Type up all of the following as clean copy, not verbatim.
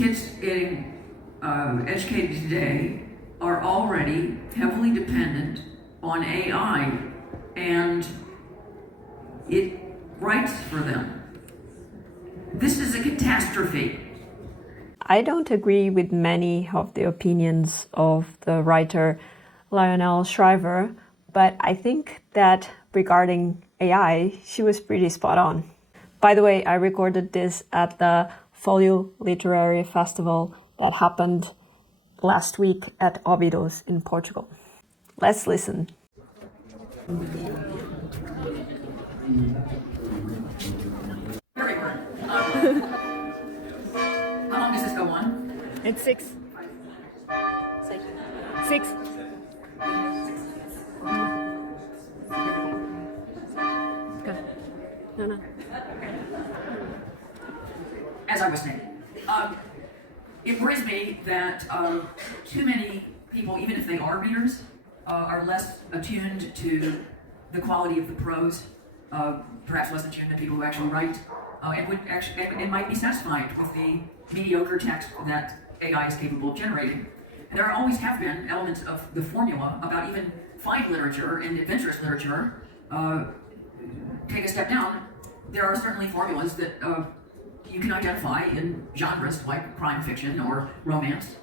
kids getting educated today are already heavily dependent on AI, and it writes for them. This is a catastrophe. I don't agree with many of the opinions of the writer Lionel Shriver, but I think that regarding AI, she was pretty spot on. By the way, I recorded this at the Folio Literary Festival that happened last week at Óbidos in Portugal. Let's listen. Very hard. How long does this go on? It's 6. 6. Good. No. As I was saying, it worries me that too many people, even if they are readers, are less attuned to the quality of the prose, perhaps less attuned to people who actually write, and might be satisfied with the mediocre text that AI is capable of generating. And there always have been elements of the formula about even fine literature and adventurous literature. Take a step down, there are certainly formulas that you can identify in genres like crime fiction or romance.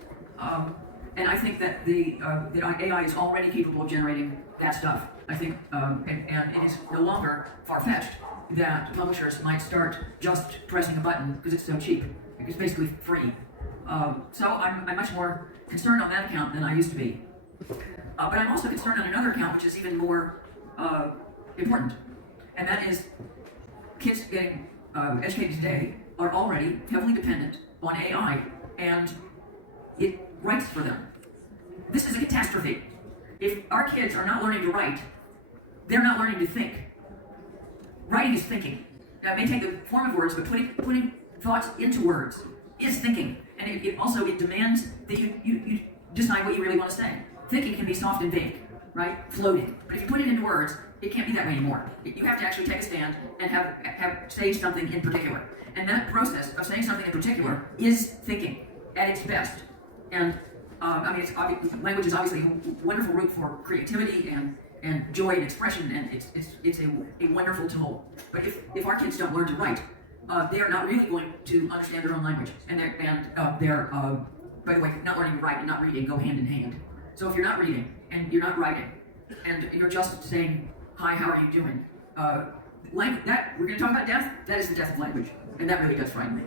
And I think that that AI is already capable of generating that stuff. I think, and it is no longer far-fetched that publishers might start just pressing a button because it's so cheap. It's basically free. So I'm much more concerned on that account than I used to be. But I'm also concerned on another account, which is even more important, and that is kids getting educated today are already heavily dependent on AI, and it writes for them. This is a catastrophe. If our kids are not learning to write, they're not learning to think. Writing is thinking. Now, it may take the form of words, but putting thoughts into words is thinking. And it demands that you decide what you really want to say. Thinking can be soft and vague, right? Floating. But if you put it into words, it can't be that way anymore. You have to actually take a stand and say something in particular. And that process of saying something in particular is thinking at its best. And language is obviously a wonderful route for creativity and joy and expression, and it's a wonderful tool. But if our kids don't learn to write, they are not really going to understand their own language. And they're by the way, not learning to write and not reading go hand in hand. So if you're not reading and you're not writing and you're just saying, "Hi, how are you doing?" We're going to talk about death. That is the death of language, and that really does frighten me.